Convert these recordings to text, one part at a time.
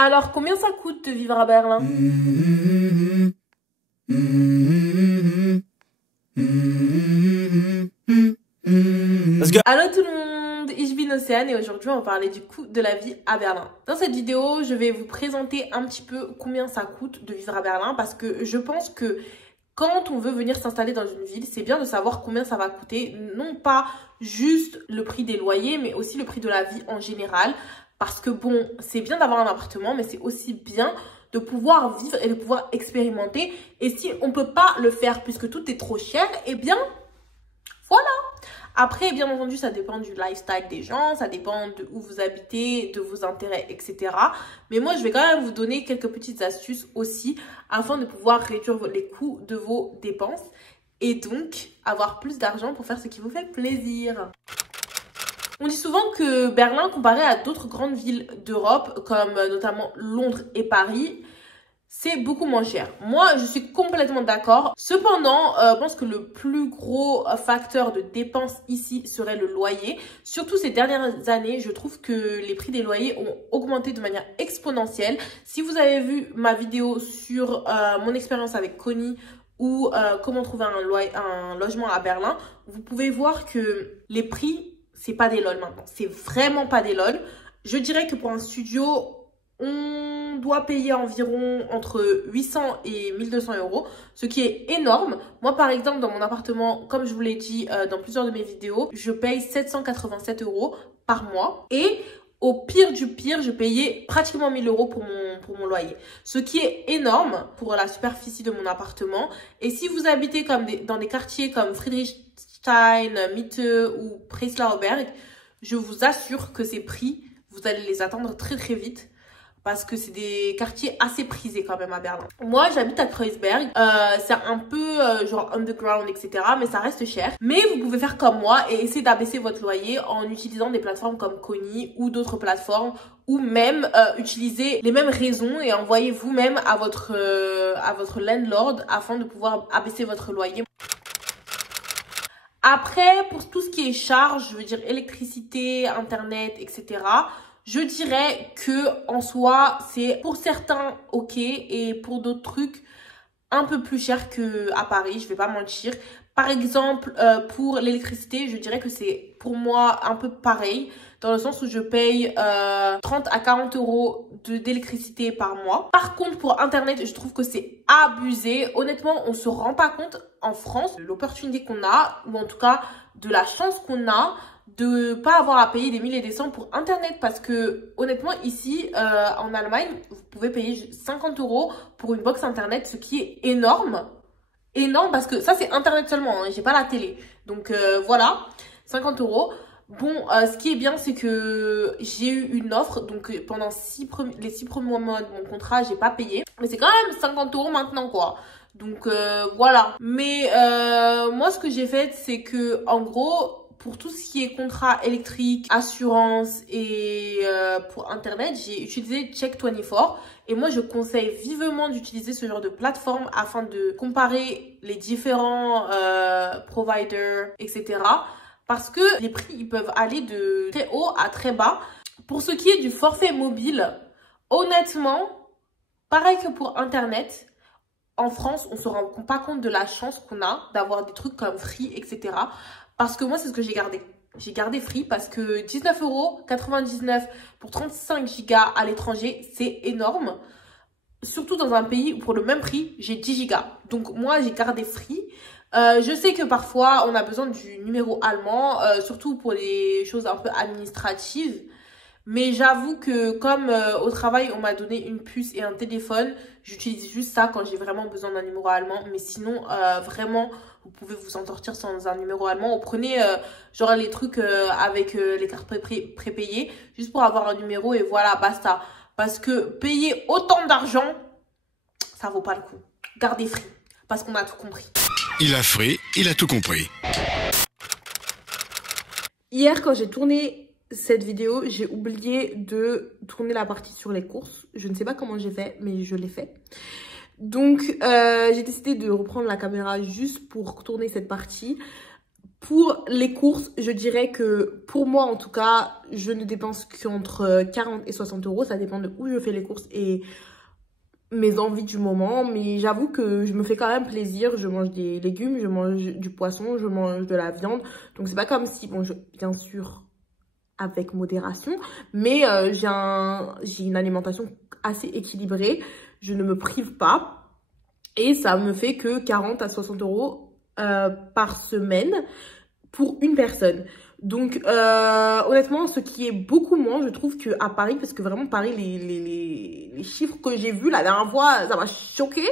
Alors, combien ça coûte de vivre à Berlin? Allô tout le monde, ich bin Océane et aujourd'hui on va parler du coût de la vie à Berlin. Dans cette vidéo, je vais vous présenter un petit peu combien ça coûte de vivre à Berlin parce que je pense que quand on veut venir s'installer dans une ville, c'est bien de savoir combien ça va coûter, non pas juste le prix des loyers, mais aussi le prix de la vie en général. Parce que bon, c'est bien d'avoir un appartement, mais c'est aussi bien de pouvoir vivre et de pouvoir expérimenter. Et si on ne peut pas le faire puisque tout est trop cher, eh bien, voilà. Après, bien entendu, ça dépend du lifestyle des gens, ça dépend de où vous habitez, de vos intérêts, etc. Mais moi, je vais quand même vous donner quelques petites astuces aussi afin de pouvoir réduire les coûts de vos dépenses et donc avoir plus d'argent pour faire ce qui vous fait plaisir. On dit souvent que Berlin, comparé à d'autres grandes villes d'Europe, comme notamment Londres et Paris, c'est beaucoup moins cher. Moi, je suis complètement d'accord. Cependant, je pense que le plus gros facteur de dépense ici serait le loyer. Surtout ces dernières années, je trouve que les prix des loyers ont augmenté de manière exponentielle. Si vous avez vu ma vidéo sur mon expérience avec Connie ou comment trouver un logement à Berlin, vous pouvez voir que les prix, c'est pas des lol maintenant. C'est vraiment pas des lol. Je dirais que pour un studio, on doit payer environ entre 800 et 1200 euros, ce qui est énorme. Moi, par exemple, dans mon appartement, comme je vous l'ai dit dans plusieurs de mes vidéos, je paye 787 euros par mois. Et au pire du pire, je payais pratiquement 1000 euros pour mon loyer. Ce qui est énorme pour la superficie de mon appartement. Et si vous habitez dans des quartiers comme Friedrichshain, Mitte ou Prenzlauer Berg, je vous assure que ces prix, vous allez les atteindre très très vite. Parce que c'est des quartiers assez prisés quand même à Berlin. Moi, j'habite à Kreuzberg. C'est un peu genre underground, etc. Mais ça reste cher. Mais vous pouvez faire comme moi et essayer d'abaisser votre loyer en utilisant des plateformes comme Connie ou d'autres plateformes. Ou même utiliser les mêmes raisons et envoyer vous-même à votre landlord afin de pouvoir abaisser votre loyer. Après, pour tout ce qui est charges, je veux dire électricité, internet, etc., je dirais que en soi, c'est pour certains ok et pour d'autres trucs un peu plus cher qu'à Paris, je vais pas mentir. Par exemple, pour l'électricité, je dirais que c'est pour moi un peu pareil dans le sens où je paye 30 à 40 euros d'électricité par mois. Par contre, pour Internet, je trouve que c'est abusé. Honnêtement, on se rend pas compte en France de l'opportunité qu'on a, ou en tout cas de la chance qu'on a de pas avoir à payer des 1000 et des cents pour Internet. Parce que honnêtement, ici, en Allemagne, vous pouvez payer 50 euros pour une box Internet, ce qui est énorme. Énorme parce que ça, c'est Internet seulement, hein, j'ai pas la télé. Donc voilà, 50 euros. Bon, ce qui est bien, c'est que j'ai eu une offre. Donc, pendant les 6 premiers mois de mon contrat, j'ai pas payé. Mais c'est quand même 50 euros maintenant, quoi. Donc, voilà. Mais moi, ce que j'ai fait, c'est que, en gros, pour tout ce qui est contrat électrique, assurance et pour Internet, j'ai utilisé Check24. Et moi, je conseille vivement d'utiliser ce genre de plateforme afin de comparer les différents providers, etc. Parce que les prix, ils peuvent aller de très haut à très bas. Pour ce qui est du forfait mobile, honnêtement, pareil que pour Internet, en France, on se rend pas compte de la chance qu'on a d'avoir des trucs comme Free, etc. Parce que moi, c'est ce que j'ai gardé. J'ai gardé Free parce que 19,99 € pour 35 gigas à l'étranger, c'est énorme. Surtout dans un pays où pour le même prix, j'ai 10 gigas. Donc moi, j'ai gardé Free. Je sais que parfois, on a besoin du numéro allemand, surtout pour les choses un peu administratives. Mais j'avoue que comme au travail, on m'a donné une puce et un téléphone, j'utilise juste ça quand j'ai vraiment besoin d'un numéro allemand. Mais sinon, vraiment, vous pouvez vous en sortir sans un numéro allemand. Ou prenez genre les trucs avec les cartes prépayées, juste pour avoir un numéro et voilà, basta. Parce que payer autant d'argent, ça vaut pas le coup. Gardez Free, parce qu'on a tout compris. Il a Free, il a tout compris. Hier, quand j'ai tourné cette vidéo, j'ai oublié de tourner la partie sur les courses. Je ne sais pas comment j'ai fait, mais je l'ai fait. Donc, j'ai décidé de reprendre la caméra juste pour tourner cette partie. Pour les courses, je dirais que pour moi en tout cas, je ne dépense qu'entre 40 et 60 euros. Ça dépend de où je fais les courses et mes envies du moment. Mais j'avoue que je me fais quand même plaisir. Je mange des légumes, je mange du poisson, je mange de la viande. Donc c'est pas comme si, bon, bien sûr, avec modération. Mais j'ai une alimentation assez équilibrée. Je ne me prive pas. Et ça me fait que 40 à 60 euros par semaine pour une personne. Donc honnêtement, ce qui est beaucoup moins, je trouve, qu'à Paris, parce que vraiment Paris, les chiffres que j'ai vus la dernière fois, ça m'a choqué.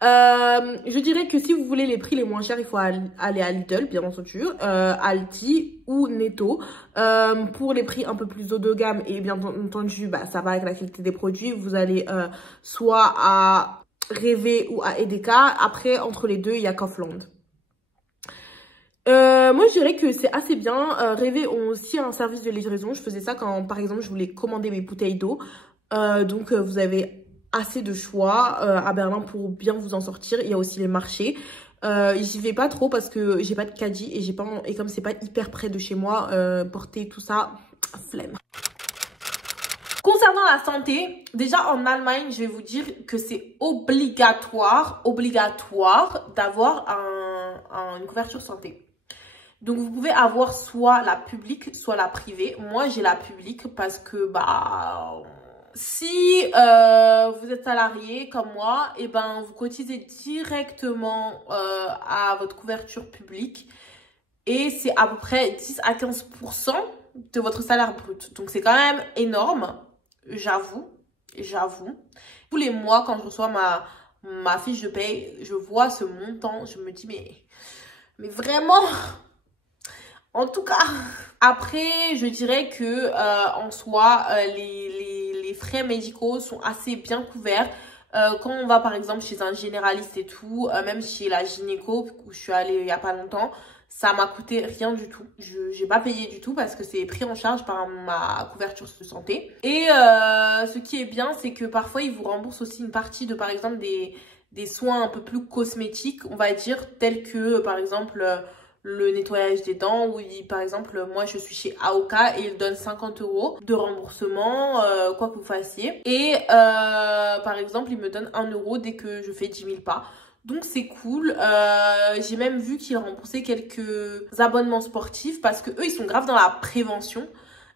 Je dirais que si vous voulez les prix les moins chers, il faut aller à Lidl, bien entendu, Aldi ou Netto. Pour les prix un peu plus haut de gamme, et bien entendu, bah, ça va avec la qualité des produits, vous allez soit à Révé ou à Edeka. Après, entre les deux, il y a Kaufland. Moi je dirais que c'est assez bien. Révé ont aussi un service de livraison. Je faisais ça quand par exemple je voulais commander mes bouteilles d'eau. Donc vous avez assez de choix à Berlin pour bien vous en sortir. Il y a aussi les marchés. J'y vais pas trop parce que j'ai pas de caddie et comme c'est pas hyper près de chez moi, porter tout ça, flemme. Concernant la santé, déjà en Allemagne, je vais vous dire que c'est obligatoire d'avoir une couverture santé. Donc vous pouvez avoir soit la publique, soit la privée. Moi j'ai la publique parce que bah si vous êtes salarié comme moi, et ben vous cotisez directement à votre couverture publique et c'est à peu près 10 à 15% de votre salaire brut. Donc c'est quand même énorme, j'avoue. Tous les mois quand je reçois ma fiche de paye, je vois ce montant, je me dis mais vraiment. En tout cas, après, je dirais que en soi, les frais médicaux sont assez bien couverts. Quand on va par exemple chez un généraliste et tout, même chez la gynéco où je suis allée il y a pas longtemps, ça m'a coûté rien du tout. J'ai pas payé du tout parce que c'est pris en charge par ma couverture de santé. Et ce qui est bien, c'est que parfois ils vous remboursent aussi une partie de par exemple des soins un peu plus cosmétiques, on va dire, tels que par exemple le nettoyage des dents, où par exemple moi je suis chez Aoka et ils donnent 50 euros de remboursement quoi que vous fassiez, et par exemple ils me donnent 1 euro dès que je fais 10 000 pas. Donc c'est cool. J'ai même vu qu'ils remboursaient quelques abonnements sportifs parce que eux ils sont grave dans la prévention.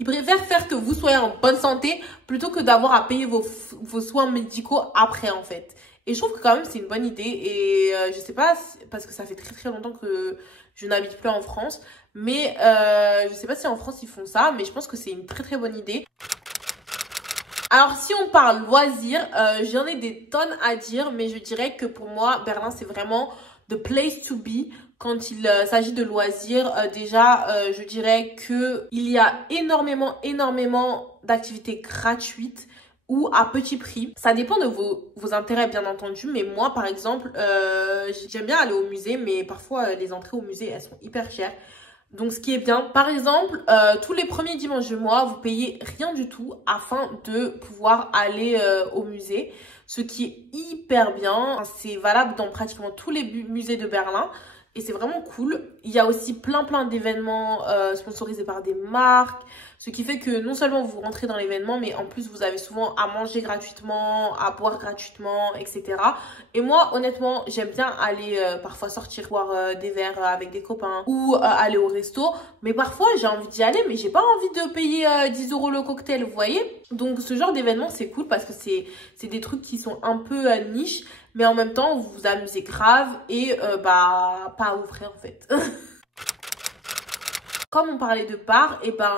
Ils préfèrent faire que vous soyez en bonne santé plutôt que d'avoir à payer vos soins médicaux après en fait. Et je trouve que quand même c'est une bonne idée. Et je sais pas, parce que ça fait très longtemps que je n'habite plus en France. Mais je sais pas si en France ils font ça. Mais je pense que c'est une très bonne idée. Alors si on parle loisirs, j'en ai des tonnes à dire. Mais je dirais que pour moi, Berlin c'est vraiment the place to be. Quand il s'agit de loisirs, déjà, je dirais que il y a énormément d'activités gratuites ou à petit prix. Ça dépend de vos intérêts, bien entendu. Mais moi, par exemple, j'aime bien aller au musée, mais parfois, les entrées au musée, elles sont hyper chères. Donc, ce qui est bien, par exemple, tous les premiers dimanches du mois, vous payez rien du tout afin de pouvoir aller au musée. Ce qui est hyper bien. C'est valable dans pratiquement tous les musées de Berlin. Et c'est vraiment cool. Il y a aussi plein d'événements sponsorisés par des marques. Ce qui fait que non seulement vous rentrez dans l'événement, mais en plus vous avez souvent à manger gratuitement, à boire gratuitement, etc. Et moi, honnêtement, j'aime bien aller parfois sortir, boire des verres avec des copains ou aller au resto. Mais parfois, j'ai envie d'y aller, mais j'ai pas envie de payer 10 euros le cocktail, vous voyez. Donc ce genre d'événement, c'est cool parce que c'est des trucs qui sont un peu niche. Mais en même temps, vous vous amusez grave et bah pas à vous frais en fait. Comme on parlait de bar, et ben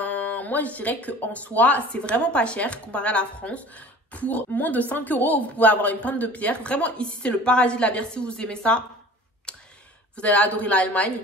moi je dirais qu'en soi, c'est vraiment pas cher comparé à la France. Pour moins de 5 euros, vous pouvez avoir une pinte de bière. Vraiment, ici, c'est le paradis de la bière. Si vous aimez ça, vous allez adorer l'Allemagne.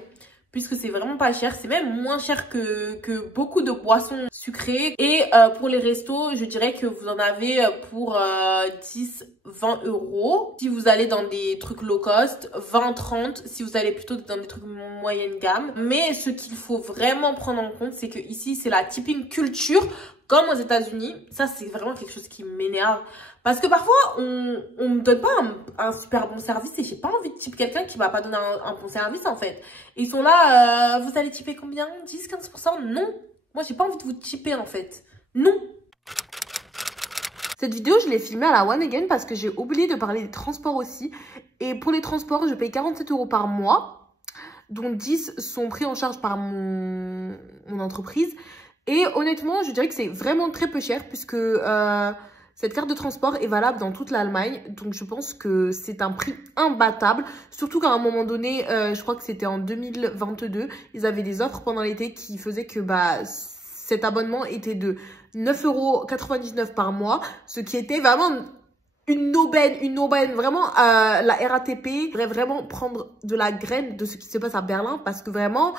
Puisque c'est vraiment pas cher. C'est même moins cher que beaucoup de boissons sucrées. Et pour les restos, je dirais que vous en avez pour 10-20 euros. Si vous allez dans des trucs low cost, 20-30 si vous allez plutôt dans des trucs moyenne gamme. Mais ce qu'il faut vraiment prendre en compte, c'est que ici c'est la tipping culture. Comme aux États-Unis, ça c'est vraiment quelque chose qui m'énerve. Parce que parfois, on me donne pas un super bon service et j'ai pas envie de typer quelqu'un qui m'a pas donné un bon service en fait. Et ils sont là, vous allez typer combien? 10, 15%? Non. Moi, j'ai pas envie de vous typer en fait. Non. Cette vidéo, je l'ai filmée à la One Again parce que j'ai oublié de parler des transports aussi. Et pour les transports, je paye 47 € par mois, dont 10 sont pris en charge par mon entreprise. Et honnêtement, je dirais que c'est vraiment très peu cher puisque cette carte de transport est valable dans toute l'Allemagne. Donc je pense que c'est un prix imbattable. Surtout qu'à un moment donné, je crois que c'était en 2022, ils avaient des offres pendant l'été qui faisaient que cet abonnement était de 9,99 € par mois. Ce qui était vraiment une aubaine. Vraiment, la RATP devrait vraiment prendre de la graine de ce qui se passe à Berlin parce que vraiment.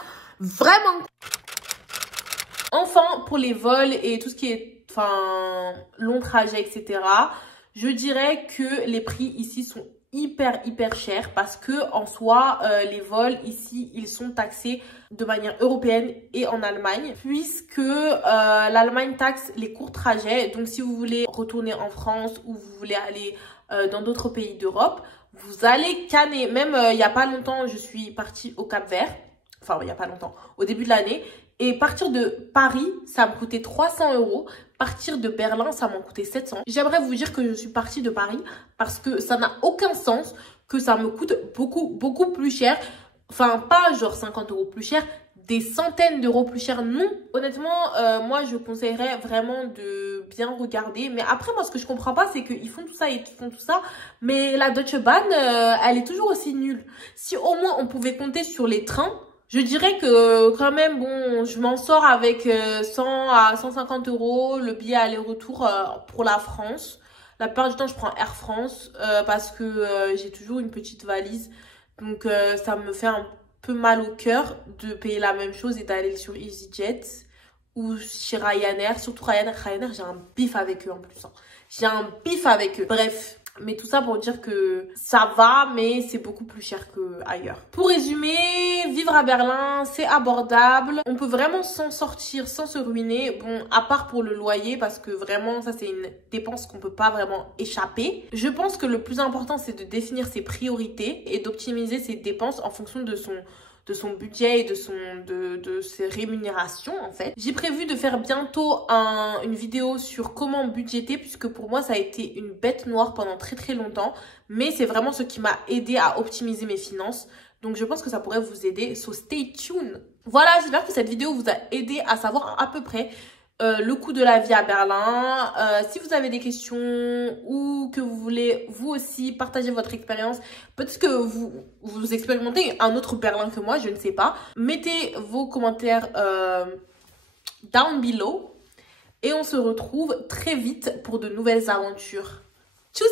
Enfin, pour les vols et tout ce qui est long trajet, etc., je dirais que les prix ici sont hyper chers parce que en soi, les vols ici, ils sont taxés de manière européenne et en Allemagne puisque l'Allemagne taxe les courts trajets. Donc, si vous voulez retourner en France ou vous voulez aller dans d'autres pays d'Europe, vous allez canner. Même il n'y a pas longtemps, je suis partie au Cap-Vert. Enfin, il n'y a pas longtemps, au début de l'année. Et partir de Paris, ça me coûtait 300 €. Partir de Berlin, ça m'en coûtait 700. J'aimerais vous dire que je suis partie de Paris parce que ça n'a aucun sens que ça me coûte beaucoup plus cher. Enfin, pas genre 50 € plus cher, des centaines d'euros plus cher. Non, honnêtement, moi, je conseillerais vraiment de bien regarder. Mais après, moi, ce que je comprends pas, c'est qu'ils font tout ça et qu'ils font tout ça. Mais la Deutsche Bahn, elle est toujours aussi nulle. Si au moins on pouvait compter sur les trains, je dirais que quand même, bon, je m'en sors avec 100 à 150 € le billet aller-retour pour la France. La plupart du temps, je prends Air France parce que j'ai toujours une petite valise. Donc, ça me fait un peu mal au cœur de payer la même chose et d'aller sur EasyJet ou chez Ryanair. Surtout Ryanair, j'ai un bif avec eux en plus. Hein. J'ai un bif avec eux. Bref. Mais tout ça pour dire que ça va, mais c'est beaucoup plus cher qu'ailleurs. Pour résumer, vivre à Berlin, c'est abordable. On peut vraiment s'en sortir sans se ruiner. Bon, à part pour le loyer, parce que vraiment, ça, c'est une dépense qu'on peut pas vraiment échapper. Je pense que le plus important, c'est de définir ses priorités et d'optimiser ses dépenses en fonction de son budget et de ses rémunérations en fait. J'ai prévu de faire bientôt une vidéo sur comment budgéter puisque pour moi ça a été une bête noire pendant très longtemps, mais c'est vraiment ce qui m'a aidé à optimiser mes finances. Donc je pense que ça pourrait vous aider, so stay tuned. Voilà, j'espère que cette vidéo vous a aidé à savoir à peu près le coût de la vie à Berlin. Si vous avez des questions ou que vous voulez vous aussi partager votre expérience, peut-être que vous expérimentez un autre Berlin que moi, je ne sais pas. Mettez vos commentaires down below et on se retrouve très vite pour de nouvelles aventures. Tchuss!